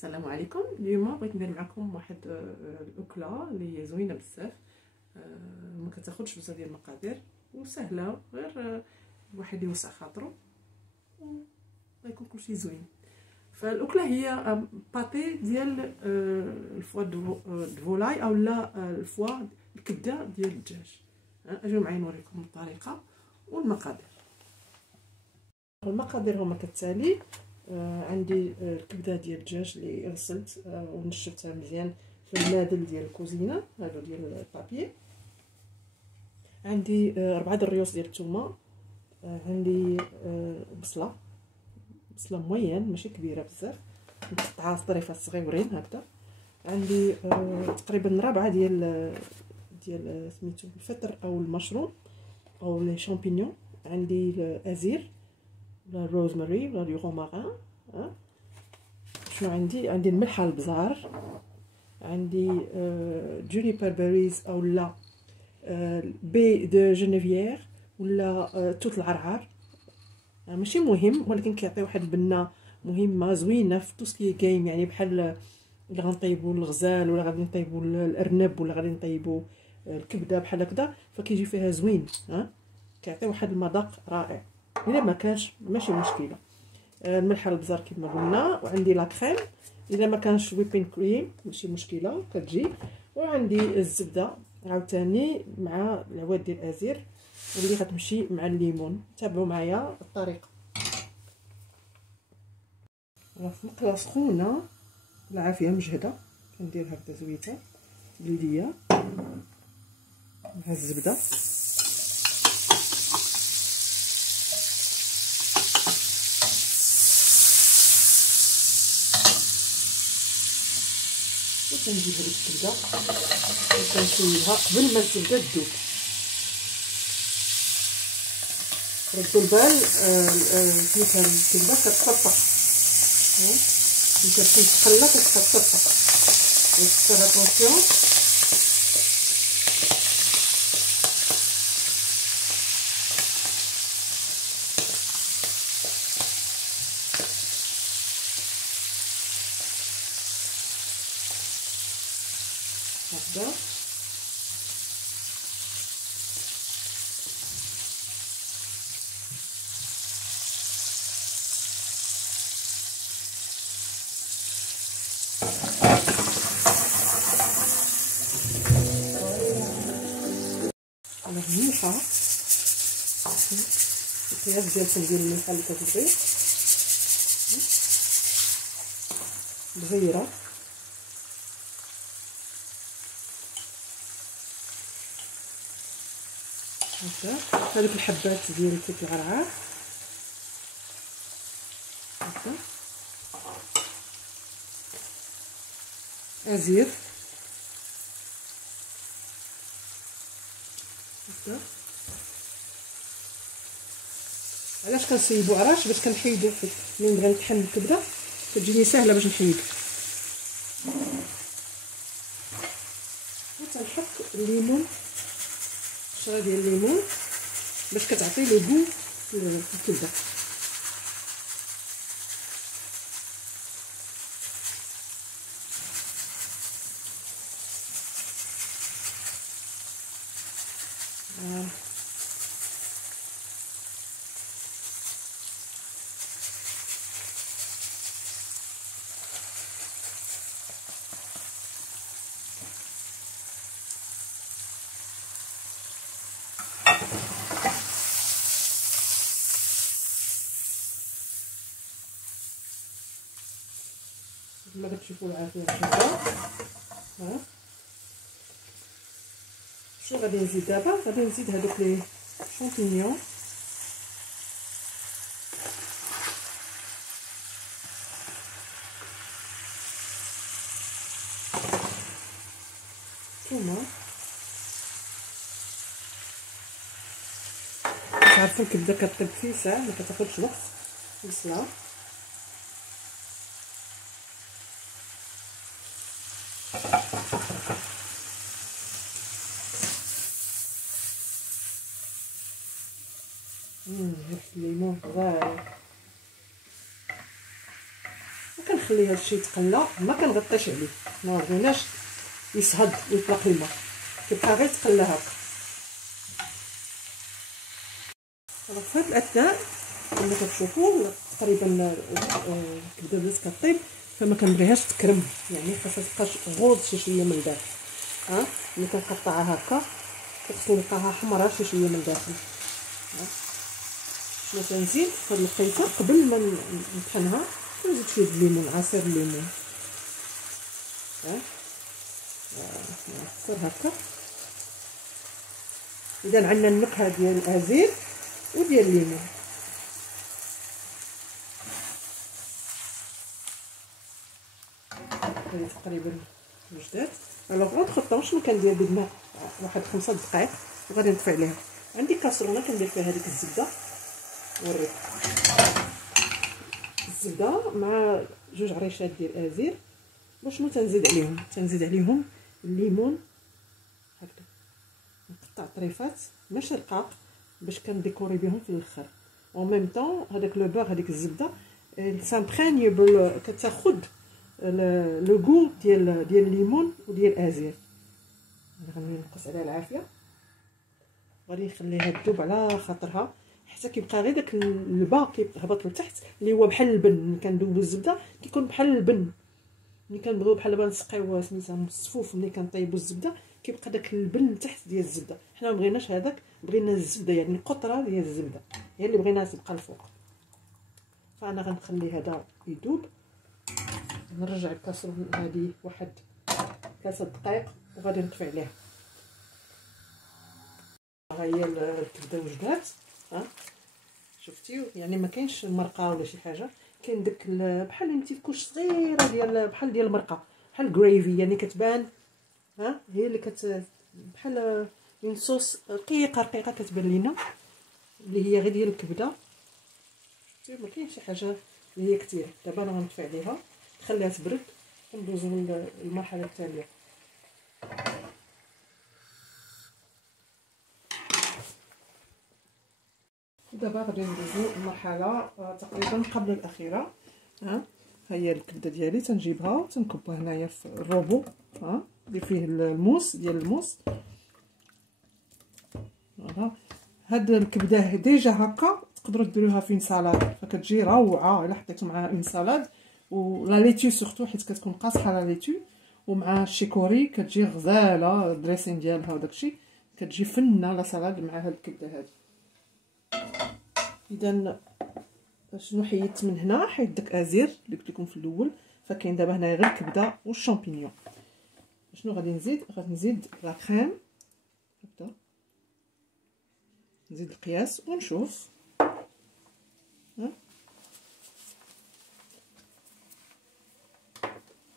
السلام عليكم. اليوم بغيت ندير معكم واحد الاكله اللي هي زوينه بزاف، ما كتاخذش بزاف ديال المقادير وسهله، غير الواحد يوسع خاطرو ويكون كلشي زوين. فالاكله هي باتي ديال الفوا دو فولاي او لا الفوا الكبده ديال الدجاج. اجيو معايا نوريكم الطريقه والمقادير. المقادير هما كالتالي: عندي الكبده ديال الدجاج اللي غسلت ونشفتها مزيان في المادل ديال الكوزينه، هادو ديال البابي. عندي 4 د الريوس ديال الثومه. عندي بصله موين ماشي كبيره بزاف، مقطعه ظريفات صغيورين هكذا. عندي تقريبا 4 ديال سميتو الفطر او المشروم او لي شامبينيون. عندي الازير لا روزماري ولا لي رومارين. شنو عندي الملح البزار. عندي جونيبر بيريز او لا بي دو جينيفيير ولا توت العرعر، ماشي مهم ولكن كيعطي واحد البنه مهمه زوينه في توسكي كاين، يعني بحال اللي غنطيبوا الغزال ولا غادي نطيبوا الارنب ولا غادي نطيبوا الكبده بحال هكذا، فكيجي فيها زوين. كيعطي واحد المذاق رائع. الا ما كانش ماشي مشكله. الملح البزار كما قلنا. وعندي لا كريم، الا ما كانش ويبين كريم ماشي مشكله كتجي. وعندي الزبده عاوتاني مع العواد ديال الازير واللي غتمشي مع الليمون. تابعوا معايا الطريقه. في مقله سخونه بالعافيه مجهده كندير هكذا زويته بيديا مع الزبده. وكنجيب هذيك الكبده وكنشويها قبل ما الكبده تذوب. ردوا البال سميتها الكبده كتطبق، ملي كتكون تقلى كتطبق، دير اتونسيون. هكذا على الملحه القياس ديالكم ديال الملحه اللي كتبغيو. الغيره هكا. هذوك الحبات ديال توت العرعر هكا. ازير هكا. علاش كنصيبو عراش؟ باش كنحيدو ملي نبغي نطحن الكبده كتجيني سهله باش نحيد. وتنحط الليمون، شرا ديال الليمون باش كتعطي لو غو في الكبده. كما كتشوفوا العافيه هكا. شنو غادي نزيد دابا؟ غادي نزيد هذوك لي شامبينيون. ثومه، عارفين الكبده كطيب في ساعه ما كتاخذش وقت. بصله ريحه الليمون غاية. كنخلي هادشي يتقلى، ما كنغطيش عليه، ما بغيناش يصهد ويطلق الماء، كيبقى غير يتقلى هكا. في هاد الاثناء كما كتشوفوا تقريبا الكبده بدات كطيب، فما كنبغيهاش تكرم، يعني خاصها تبقى غوض شويه من الداخل. ملي كنقطعها هكا كتخصني نلقاها حمراء شويه من الداخل. شنو تنزيد في هاد الخليطه قبل ما نطحنها؟ نزيد شويه الليمون، عصير الليمون. نعصر هكا. اذا عندنا النكهه ديال الازير وديال الليمون. هذه تقريبا وجدات. الوغ اونتر طون شنو كندير؟ بالماء واحد 5 دقائق وغادي نطفي عليها. عندي كاسرونه كندير فيها هذيك الزبده، نوريك الزبده مع 2 عريشات ديال الازير. وشنو تنزيد عليهم الليمون هكذا، نقطع طريفات ماشي رقاق باش كنديكوري بهم في الاخر. او ميم طون هذاك لو بور، هذيك الزبده سامبريني كتاخد لو غو ديال الليمون وديال الازير. غادي نقص عليها العافيه، غادي نخليها تذوب على خاطرها حتى كيبقى غير داك الباق كيهبط لتحت اللي هو بحال اللبن. ملي كندوبو الزبده كيكون بحال اللبن، ملي كنبغيو بحال دابا نسقيو سميتها الصفوف، ملي كنطيبو الزبده كيبقى داك اللبن لتحت ديال الزبده. حنا ما بغيناش هذاك، بغينا الزبده يعني قطره ديال الزبده هي اللي بغيناها تبقى الفوق. فانا غنخلي هذا يذوب. نرجع الكاسرونه هذه واحد 3 دقائق وغادي نطفي عليها. ها هي الكبده وجدات. شفتيو يعني ما كاينش المرقه ولا شي حاجه، كاين داك بحال انت كوش صغيره ديال بحال ديال المرقه، بحال غريفي يعني كتبان. هي اللي بحال اون صوص رقيقه كتبان لينا، اللي هي غير ديال الكبده. شفتي ما كاينش شي حاجه اللي هي كثيره. دابا انا غنطفي عليها نخليها تبرد وندوزو للمرحله التاليه. دابا غادي ندوزو المرحله تقريبا قبل الاخيره. ها هي الكبده ديالي تنجيبها وتنكبها هنايا في الروبو اللي فيه الموس ديال الموس. فوالا هاد الكبده ديجا هكا تقدروا ديروها في سالاد، فكتجي روعه الا حطيتو معاها اون سالاد ولا ليتو سورتو حيت كتكون قاصحه لا ليتو، ومع الشيكوري كتجي غزاله الدريسين ديالها وداكشي، كتجي فنه لا سالاد مع هاد الكبده هادي. اذا شنو حيدت من هنا؟ حيت داك ازير اللي قلت لكم في الاول، فكاين دابا هنايا غير الكبده والشامبينيون. شنو غادي نزيد؟ غادي نزيد لا كريم هكذا، نزيد القياس ونشوف.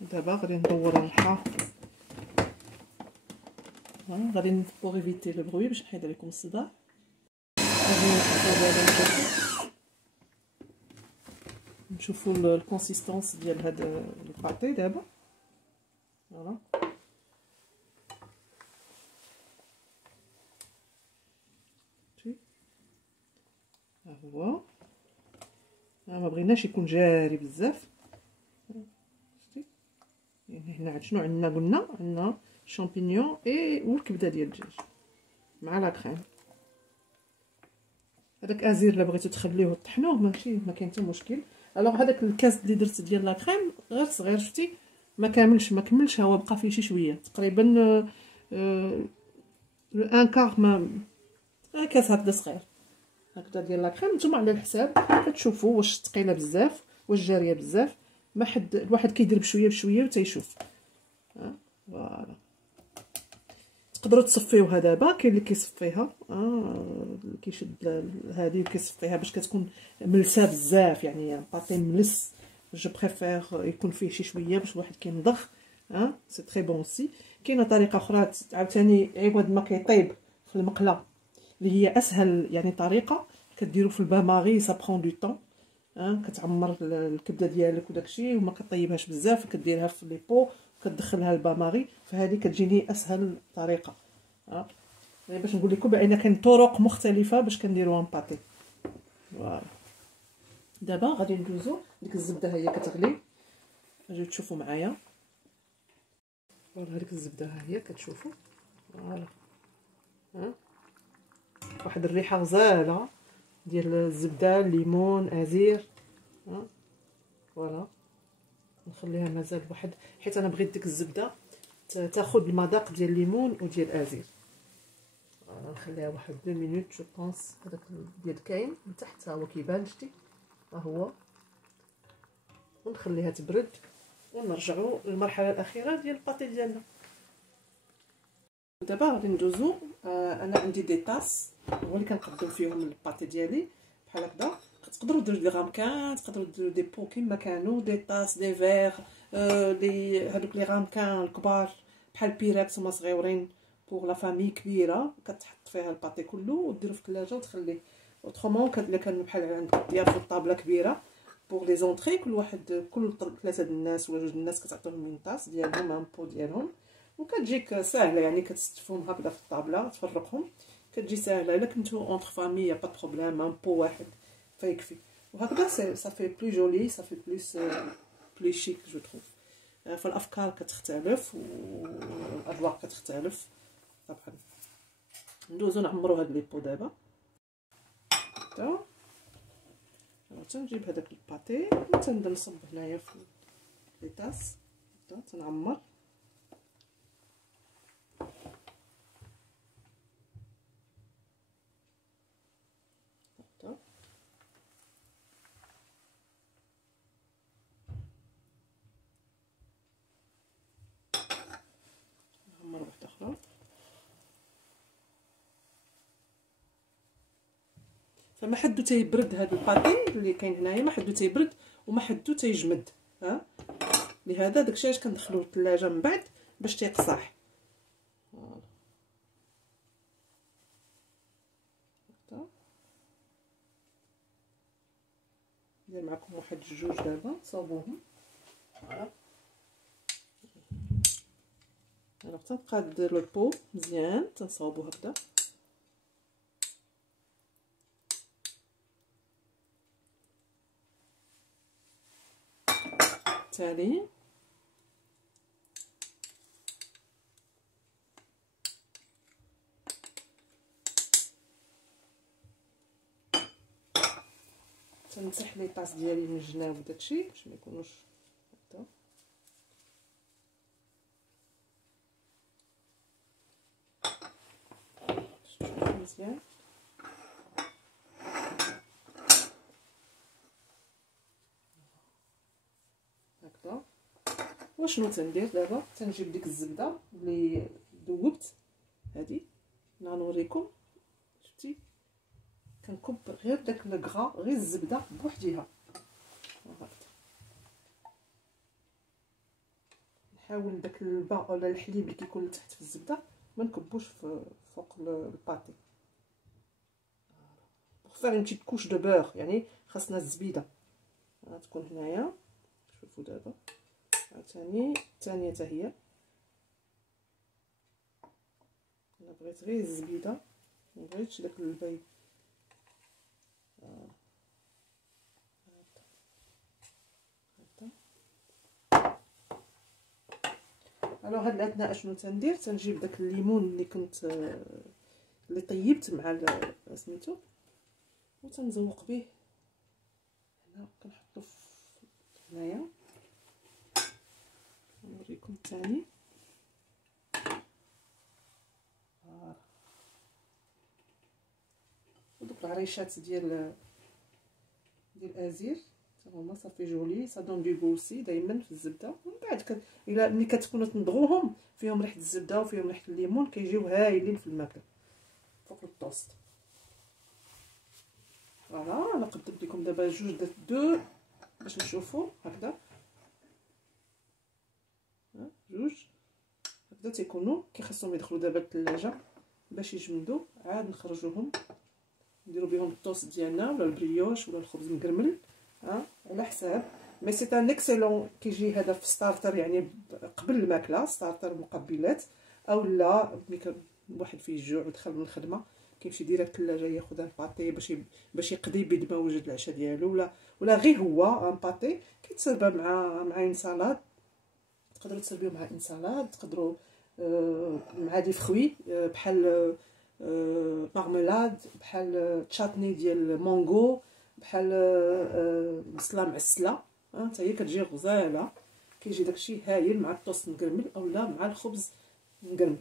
دابا غادي ندور الريحه. غادي بوغ ايفيتي لو بروي باش نحيد عليكم الصداع. نشوفوا الكونسيستونس ديال هذا الباتي دابا. فوالا ها هو. ما بغيناش يكون جاري بزاف. شفتي يعني هنا شنو عندنا؟ قلنا عندنا شامبينيون والكبده ديال الدجاج مع لا كريم. هذاك ازير الا بغيتو تخليوه وطحنوه ماشي ما كاين حتى مشكل. الوغ هذاك الكاس اللي درت ديال لا كريم غير صغير، شفتي ما كملش، هو بقى فيه شي شويه تقريبا ان كار، ما كاس هكذا صغير هكذا ديال لا كريم. نتوما على الحساب كتشوفوا واش ثقيله بزاف واش جاريه بزاف. ما حد الواحد كيدير بشويه بشويه وتيشوف. فوالا تقدروا تصفيوها دابا. كاين اللي كيصفيها كيشد هذه وكيصفيها باش كتكون ملسه بزاف، يعني باتي ملس. جو بريفير يكون فيه شي شويه باش الواحد كينضخ. سي تري بون سي. كاينه طريقه اخرى عاوتاني عوض ما كيطيب في المقله اللي هي اسهل يعني طريقه، كديروا في الباماغي سا برون دو طون. كتعمر الكبده ديالك وداكشي وما كطيبهاش بزاف، كديرها في لي بو كتدخلها الباماغي، فهذه كتجيني اسهل طريقه. باش نقول لكم بان كاين طرق مختلفه باش كنديروا ان باتي. فوالا دابا غادي ندوزو ديك الزبده هي كتغلي. اجيو تشوفوا معايا. فوالا هذيك الزبده ها هي كتشوفوا. فوالا ها واحد الريحه غزاله ديال الزبده، الليمون، ازير. ها فوالا نخليها مازال واحد، حيت انا بغيت ديك الزبده تاخذ المذاق ديال الليمون وديال الازير. نخليها واحد 2 مينوت جو بونس. هذاك ديال كاين من تحت ها هو كيبان، شتي ها هو. ونخليها تبرد ونرجعوا للمرحله الاخيره ديال الباتي ديالنا. دابا غادي ندوزو. انا عندي دي طاس هو اللي كنقدم فيهم الباتي ديالي بحال هكذا. تقدروا ديروا دي غامكان، تقدروا ديروا دي بو كيما كانوا، دي طاس، دي فيغ، دي هذوك لي غامكان الكبار بحال بيراكس هما صغيورين بوغ لا فامي كبيره، كتحط فيها الباتي كله وديرو في الثلاجه وتخليه. اوترومون الا كان بحال عندك ضيافه طابله كبيره بوغ لي زونطري، كل واحد كل 3 الناس ولا 2 الناس كتعطيهم من طاس ديالهم ان بو ديالهم، وكتجيك ساهله يعني كتستفهم هكذا في الطابله تفرقهم، كتجي ساهله. الا كنتو اونتر فامي يا با بروبليم، ان بو واحد فيكفي. وهكذا سا في بلو جولي، سا في بلو شيك جو تروف. فالافكار كتختلف والاذواق كتختلف طبعا. ندوزو نعمرو هاد لي بو دابا. تنجيب هذاك الباتي وتنبدا نصب هنايا في لي طاس، تنعمر. نعمر واحده اخرى. فما حدو تيبرد هذا الباتي اللي كاين هنايا، ما حدو تيبرد وما حدو تيجمد. ها لهذا داكشي علاش كندخلوه للثلاجه من بعد باش تيقصح. ندير معكم واحد 2 دابا تصاوبوهم. فوالا انا تنبقى ندير البو مزيان، تنصاوبو هكذا. تالي تنمسح لي طاس ديالي من الجناب وداكشي باش ما يكونوش هكذا. شوفوا مزيان هكذا. وشنو تندير دابا؟ تنجيب ديك الزبده اللي ذوبت هذه، نوريكم. شفتي كنكب غير داك الكغا، غير الزبده بوحديها هكذا. نحاول داك الماء ولا الحليب اللي كيكون تحت في الزبده ما نكبوش فوق الباتي. فار اون بتيت كوش دو بور، يعني خاصنا الزبيده تكون هنايا. شوفوا دابا عاوتاني الثانيه حتى هي، انا بغيت غير الزبيده ما بغيتش داك البيض. الو هاد الاثناء اشنو تندير؟ تنجيب داك الليمون اللي كنت اللي طيبت مع سميتو وتنزوق به هنا، كنحطو هنايا. نوريكم الثاني. ودوك العريشات ديال الازير هما صافي جولي، سا دون دو غوسي دائما في الزبده. ومن بعد الا ملي كتكونوا تنضغوهم فيهم ريحه الزبده وفيهم ريحه الليمون كيجيو هايلين في الماكله فوق الطوست. فوالا انا قدمت لكم دابا 2 باش نشوفوا هكذا. 2 هكذا تيكونوا كيخصهم يدخلوا دابا الثلاجه باش يجمدوا، عاد نخرجوهم نديرو بهم الطوست ديالنا ولا البريوش ولا الخبز المكرمل على حساب. مي سي ان اكسيلون كيجي هذا في ستارتر، يعني قبل الماكله ستارتر مقبلات، او لا ملي واحد فيه الجوع ودخل من الخدمه كيمشي ديريكت الثلاجه ياخذ الباتي باش يقضي بيد ما وجد العشاء ديالو، ولا غير هو ان باتي كيتسربى مع ان سالاد. تقدروا تسربيو مع ان سالاد، تقدروا مع دي فخوي بحال مارميلاد، بحال تشاتني ديال مونغو، بحال بصله معسله، حتى هي كتجي غزاله. كيجي داكشي هايل مع الطوست مقرمل اولا مع الخبز مقرمل.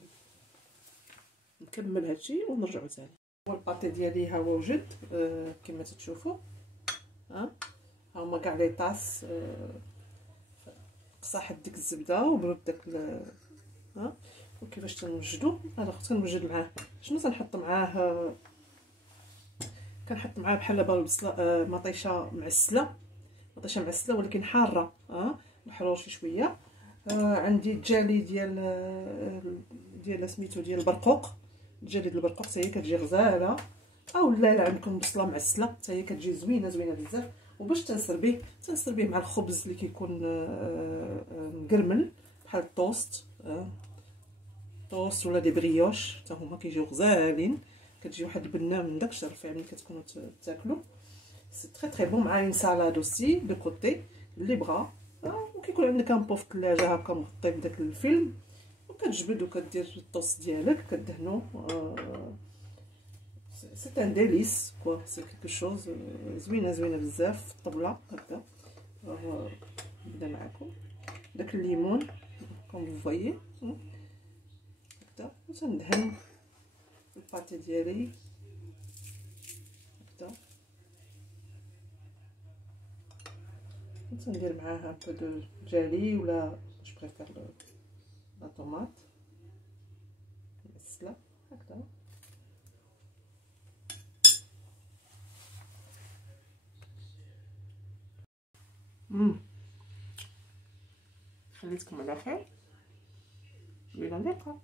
نكمل هادشي ونرجعو ثاني. هو الباتي ديالي ها هو وجد كما تتشوفوا. ها هما كاع لي طاس قصاحت ديك الزبده وبرد داك وكيفاش تنوجدو. انا خصني نوجد معاه شنو تنحط معاه. كنحط معاه بحال دابا البصله مطيشه معسله ولكن حاره، محروشه شويه. عندي الجالي ديال سميتو ديال البرقوق. الجالي ديال البرقوق حتى هي كتجي غزاله، او لا عندكم بصله معسله حتى هي كتجي زوينه بزاف. وباش تنسربيه مع الخبز اللي كيكون مقرمل بحال الطوست، ولا دي بريوش حتى هما كيجيو غزالين. كتجي واحد البنه من داك الشرف ملي كتكونوا تاكلوا. سي تري بون مع اون سالاد اوسي دو كوتي اللي بغا. وكيكون عندك ان بو في الثلاجه هكا مغطي بداك الفيلم، وكتجبد وكدير الطوست ديالك كدهنو. سي ان ديليس كوا، سي كيكو شوز زوينه بزاف في الطبله هكا. نبدا معكم داك الليمون كوم فو فويي هكا، وتندهن الباتي ديالي هكا، وتندير معاها ان بو دو جالي ولا جو بريفير لا طوماط مسله هكا. خليتكم على خير، الى اللقاء.